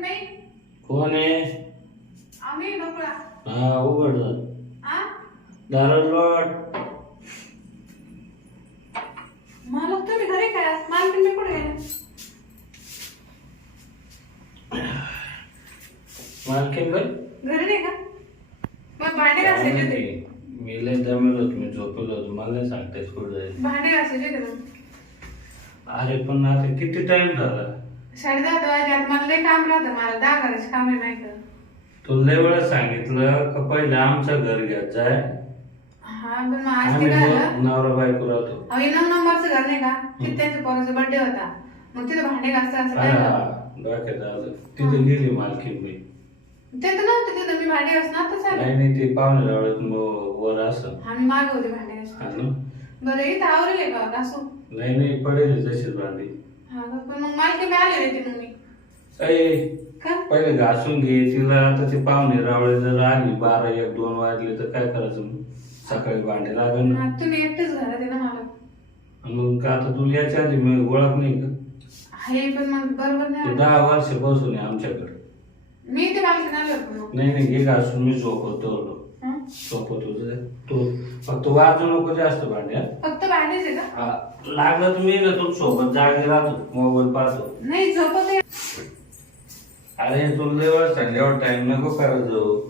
नाही. कोण आहे? आम्ही बकुळा हा उघड दारात लोट. मला तुम्ही घरी काय? कुठे गेले? मालकीन बाई? घरी नाही का? मग भांडे घासायचे होते मी लय दमेल होतो मी झोपेल होतो. मला नाही सांगतायत कुठं जायचं. भांडे घासायचे होते मग अरे पण आता किती टाइम झाला? साडे दहा वाजल्यात मला लय काम राहतं मला दहा घराचे काम आहे माहिती तू लय वेळा सांगितलं का पहिले आमचं घर घ्यायचं आहे हा पण मग आज आम्ही ते काय झालं. दोन नवरा बायको राहतो. अहो हे नऊ नंबरचं घर नाही का? तिथे त्यांच्या पोराचा बर्थडे होता. मग तिथे भांडे घासता असं काय झालं? हा, डोक्यात आलं तिथे गेली मालकीन बाई ते तर नव्हतं तिथं मी भांडे घासणार तर चालेल. नाही नाही ते पाहुणे रावळत वर असं. आम्ही मागे होते भांडे घासणार बरं इथं आवरेल का घासू नाही नाही पडेल तशीच भांडी. हा का? पण मग मालकी मी आले होते मग मी. ऐ का? पहिले घासून घे तिला आता ते पाहुणे रावळे जर आली बारा एक दोन वाजले तर काय करायचं मग? सकाळी भांडे लागेल ना मग तुम्ही एकटेच घरात आहे ना मला. आणि मग का आता तुला याच्या आधी मी ओळख नाही का? आहे पण मग बरोबर ते नाही दहा वर्षापासून आहे आमच्याकडे. मी ते मालकी आले होते मग नाही नाही हे घासून मी झोपवतो. झोपवतो तुझं. तू फक्त वाजू नको जास्त भांडे हा? फक्त भांडेच आहे का हा, लागलं ना तू सोबत जागे राहतो मोबाईल पाहतो. नाही झोपत आहे. अरे तुला लय वेळ एवढा टाइम नको करत जाऊ.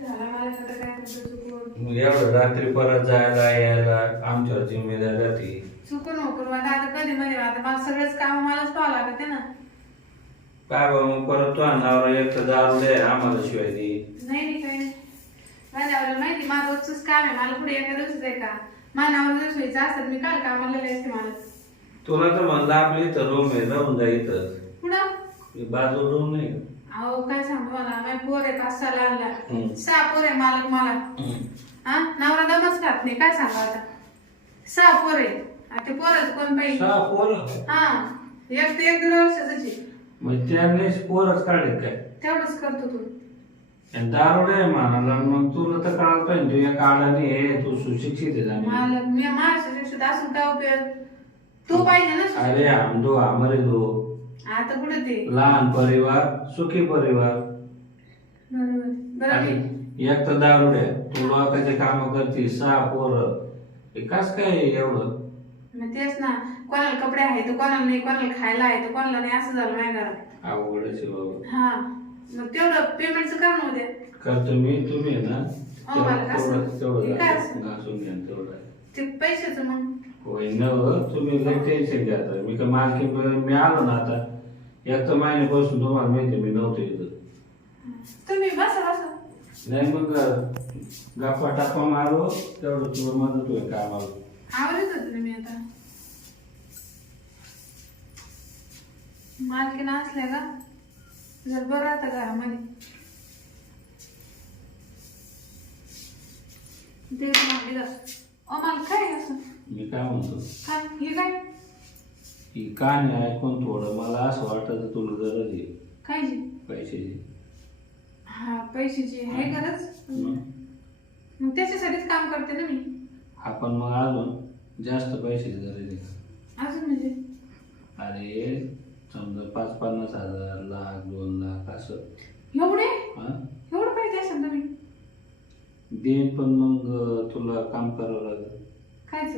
झाला मला आता काय करायचं चुकून. मग एवढं रात्री परत जायला यायला आमच्यावर जिम्मेदारी राहते. चुकून आता कधी मध्ये आता मला सगळेच काम मलाच पाहावं लागत आहे ना. काय बा मग परत तू नावर एक तर दारू दे आम्हाला शिवाय दे. नाही माझ्यावर माहिती माझं रोजच काम आहे मला पुढे एका दिवसाच आहे का? माझ्या नावर जर सोयीचं असतात मी काल कामाला लय असते मला तुला तर म्हणलं आपली इथं रूम आहे राहून जा इथं. पुढं बाजू रूम नाही. का? अहो काय सांगू मला? माझे पोर आहे पाच सहा लहान हम्म. सहा पोर आहे मालक मला. हा? नवरा दमच खात नाही काय सांगा आता? सहा पोर आहे आता ते पोरच कोण पाहिजे सहा पोरं? हा. एक ते एक दीड वर्षाच. मग त्याने पोरच काढले काय? तेवढंच करतो तू. दारू आहे म्हणाला मग तुला तर कळायला पाहिजे तू या काळाने हे तू सुशिक्षित आहे मालक मी माझ्या शिक्षित असून काय उपयोग तू पाहिजे ना सुशिक्षित. अरे हम दो हमारे दो आता कुठे ते लहान परिवार सुखी परिवार बरोबर बरं आणि मी- एक तर दारुडे तू लोकांचे काम करते सहा पोरं कस काय एवढं मग तेच ना कोणाला कपडे आहे तर कोणाला नाही कोणाला खायला आहे तर कोणाला नाही असं झालं माझ्या घरात अवघडच आहे बाबा हा मग तेवढं पेमेंटचं कर ना उद्या करतो मी तुम्ही आहे ना हो, मला तेवढं कसं? तेवढं- तेवढं काय घासून असं? घासून घ्या तेवढं ते पैशाचं मग. होय न हो, तुम्ही लय टेन्शन घ्या मी का मालकी मी आलो ना आता. एक तर महिन्यापासून तुम्हाला माहिती आहे, मी नव्हतो इथं. तुम्ही बसा बसा. नाही मग गप्पा टाप्पा मारो. तेवढं तुला मदत होईल कामाला आवडत होत मी आता? असल्या का? जर बरं राहतं घरामध्ये ते भांडी घास अ मला काय असं. मी काय म्हणतो? काय हे काय? ही कहाणी ऐकून थोडं? मला असं वाटतं तुला गरज आहे. काय जी पैशाची. हा पैशाची आहे गरज. मग त्याच्यासाठीच काम करते ना मी. आपण मग अजून जास्त पैशाची गरज आहे का? अजून म्हणजे? अरे समजा पाच पन्नास हजार लाख दोन लाख असं. एवढे? हा? एवढं असेल देईन पण मग तुला काम करावं लागेल. कायच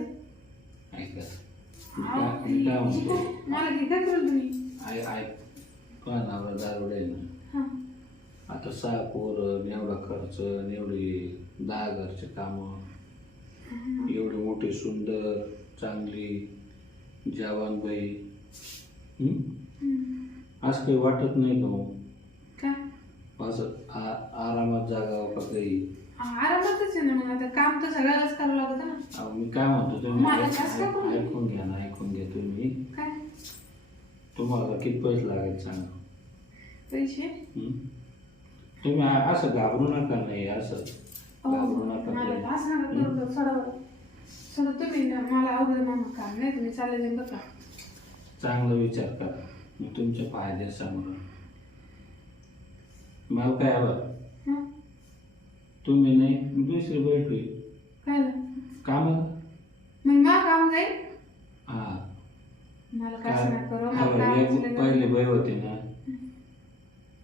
ऐका. मी काय मी काय म्हणतो मला घे काय करू तुम्ही आय आय तुझा नवरा दारुडे आहे ना. हा. आता सहा पोरं एवढा खर्च एवढी दहा घरचे कामं. एवढी मोठी सुंदर चांगली जवानबाई हं? असं काही वाटत नाही का मग काय? असं आ- आरामात जागावं का काही आरामातच आहे ना मग. आता काम तर सगळ्यालाच करावं लागतं ना. अहो, मी काय म्हणतो तुम्ही मला ऐक- जास्त करून दे. ऐकून घ्या ना ऐकून घ्या तुम्ही. काय? तुम्हाला किती पैसे लागेल सांगा. पैसे? हं? तुम्ही आ- असं घाबरू नका नाही असं. अहो, घाबरू नका मला तुम्ही. असं नका करू बरं, सोडा बरं. सोडा तुम्ही ना, मला आवडलं मामा काम नाही तुम्ही चालले बरं का चांगला विचार करा. मी तुमच्या फायद्या समोर मला काय हवं? हं? तुम्ही नाही मी दुसरी भेटली काय झालं? काम? मग काम जाईल? हा. मला काय असं नका करू? मला काय- काम एक असलं का- पहिले बाई होते ना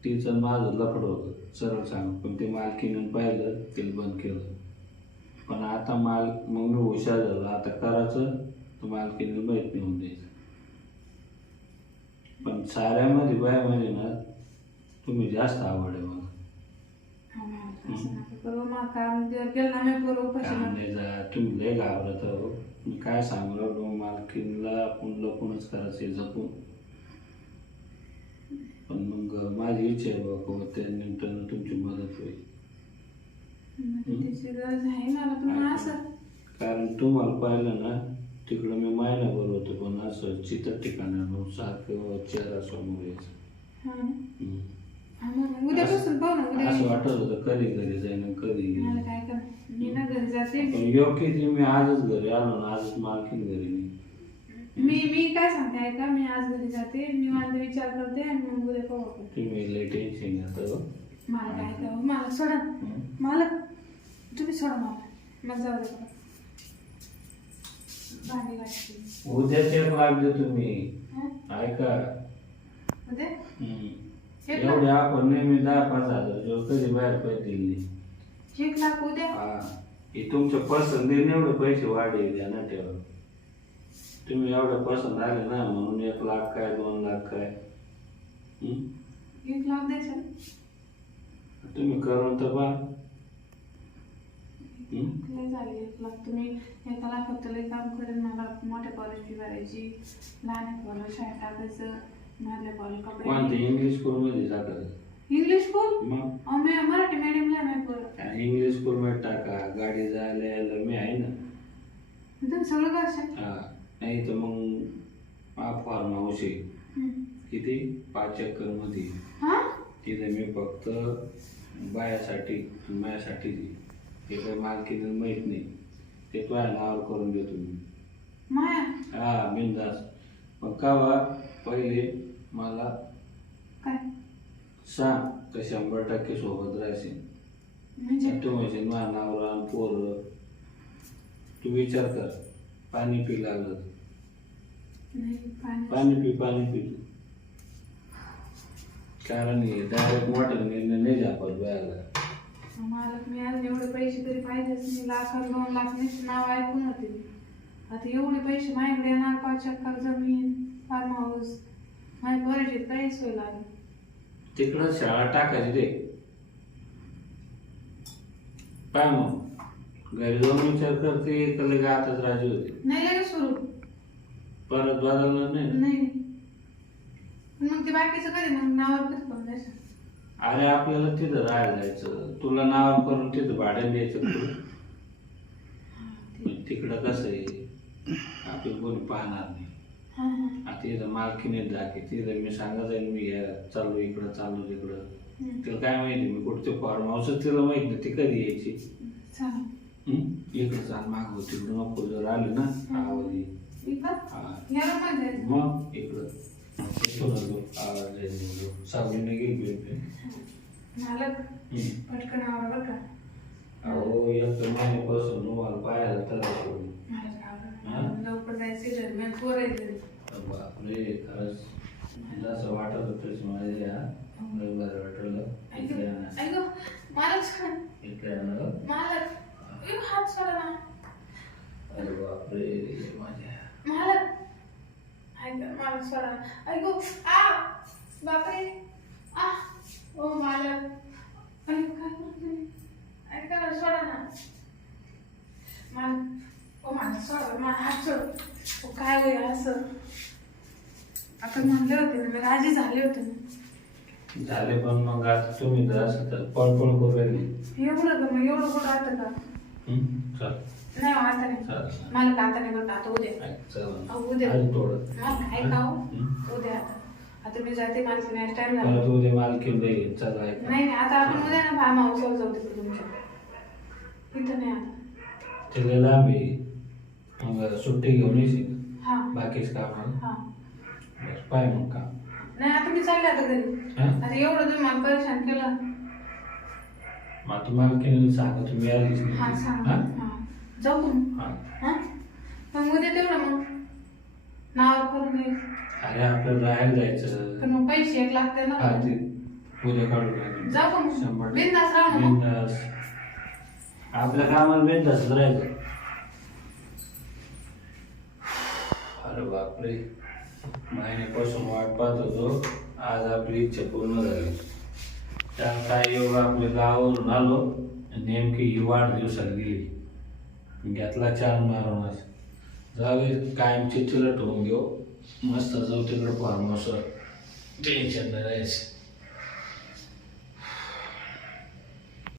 तिचं माझं लफड होतं. सरळ सांग. पण ते मालकीनं पाहिलं तिला बंद केलं. पण आता माल मग मी हुशार झालो. आता करायचं तर मालकीने माहीत नेऊन द्यायचं. पण साऱ्यामध्ये बायामध्ये ना तुम्ही जास्त आवड आहे मला. काम नाही जा तुम्ही लय घाबरत आहो. मी काय सांगू राहिलो मालकीनला आपण लपूनच करायचं जपून. पण मग माझी इच्छा आहे बाबा त्या निमित्तानं तुमची मदत होईल. कारण तुम्हाला पाहिलं ना तिकडं मी महिनाभर होतो पण असं चित्र ठिकाणावर सारखं चेहरा समोर यायचं हा ना. हम्म. हा मग उद्यापासून पाहू ना उद्या असं वाटत होतं कधी घरी जाईन आणि कधी येईन. मला काय कर मी ना घरी जाते पण योग्य ती मी आजच घरी आलो ना आजच मालकीन घरी नाही मी मी काय सांगते ऐका मी आज घरी जाते मी माझा विचार करते आणि मग उद्या पाहू आपण तुम्ही लय टेन्शन घेता हो. मला काय करावं मला सोडा हम्म. मला तुम्ही सोडा मला मग जाऊ दे. एक लाख दे तुम्ही? ऐका. उद्या? एवढे आपण नेहमी दहा पाच हजार जो कधी बाहेर पैसे दिले. उद्या? हा. हे तुमच्या पसंतीने एवढे पैसे वाढले ध्यानात ठेवा तुम्ही एवढे पसंत आले ना म्हणून एक लाख काय दोन लाख काय? एक लाख द्यायचं? तुम्ही करून तर पहा. लय झाले. लाख तुम्ही एका लाखात लय काम करेन मला मोठ्या कॉलेजची भरायची लहान कॉलेज शाळेत टाकायचं मधल्या कॉलेज कपडे इंग्लिश स्कूलमध्ये टाकायचं इंग्लिश स्कूल मग? अहो मी मराठी मीडियमला आहे मी पोरं. इंग्लिश स्कूलमध्ये टाका. गाडी जायला यायला मी आहे ना. तुम्ही सगळं करशाल? हा नाही तर मग हा फार्म हाऊस आहे. किती? पाच एकरमध्ये. हा? तिथे मी फक्त बायासाठी माझ्यासाठी. ते काही मालकीने माहीत नाही. ते तुझ्या नावावर करून देतो मी. माया? हा बिंदास मग कावा पहिले मला काय? सांग तर शंभर टक्के सोबत राहशील. म्हणजे? तू म्हणशील माझ्या नावावर आण पोरं. तू विचार कर पाणी पी लागलं नाही पाणी पाणी पी पाणी पी तू. कारण हे डायरेक्ट मोठा निर्णय नाही झापास बायाला मला मी आज एवढे पैसे तरी पाहिजेच नाही. लाख दोन लाख नाही नाव ऐकून होते. आता एवढे पैसे माझ्याकडे येणार पाच एकर जमीन फार्म हाऊस माझ्या परिचित काहीच होईल लागेल. तिकडं शाळा टाकायची रे. काय मग. घरी जाऊन विचार करते तर लगे आताच राजी होते. नाही लगेच सुरू. परत बदलणार नाही. नाही. पण मग ते बाकीचं कधी मग नावावर कसं पण द्यायचं अरे आपल्याला तिथं राहायला जायचं. तुला नाव करून तिथं भाड्याने द्यायचं तिकडं कसं आहे? आपलं कोणी पाहणार नाही. हां हां. आता इथं मालकीने दाखी तिथं मी सांगत जाईल मी या चाललो इकडं चाललो तिकडं. हम्म. तिला काय माहिती मी कुठचे फॉर्म हाऊसच तिला माहीत नाही ती कधी यायची? चालेल? इकडं चाल मागव तिकडं नको जर आले ना आवाज येईल. हा. मग इकडं. होती. मालक. पटकन आवर बरं का अहो एक तर महिन्यापासून मला पाहायला तर सोडून मालक? आवर लवकर जायचं मी पोर बापरे खरंच मला असं वाटत होतं माझ्या लय बरं वाटलं इकडे आणा. ऐक मालक. इकडे आणा. मालक ए, हात सोडा ना अरे बापरे माझ्या मालक मालक सोडा. ऐक आ बापरे आ ओ मालक ऐक सोडा ना मालक ओ मालक सोडा मला हात सोड ओ काय होईल असं. आता म्हणले होते ना मी राजी झाले होते ना. झाले पण मग आता तुम्ही जर असं तर पळपळ करू राहिली? एवढं का मग? एवढं कुठं आता का? हं? चल. नाही आता नाही. मला का आता नाही का, आता उद्या. अहो, उद्या. ऐका हो. उद्या आता. आता मी जाते नाही टाइम नाही नाही आता आपण उद्या ना जाऊ तिकडे तुमच्या. इथं नाही आता. सुट्टी घेऊन येशील. हा. बाकीच हा. पाय मग काम नाही आता मी चालले आता घरी. आता एवढं तुम्ही मला परेशान केलं. मग मालकीने सांगा तुम्ही आलीच हा सांग. हा? जाऊ का मग? हा. हा? मग उद्या तेवढं मग. नाव करून अरे आपल्याला राहायला जायचं. पण मग पैसे एक लागते ना. हा ते उद्या काढू लागेल जाऊ का शंभर मग टक्के. बिंदास राहू ना मग. बिनधास्त. आपल्या कामाला बिनधास्त राहायचं. अरे बापरे. महिन्यापासून वाट पाहत होतो. आज आपली इच्छा पूर्ण झाली. त्या काय योग आपल्या गावावरून आलो. आणि नेमकी ही वाढदिवसाला गेली. घेतला चार मारवणार जावे कायमची तिला ठेवून घेऊ. मस्त जाऊ तिकडं फार्म हाऊसवर टेन्शन नाही राहायचं.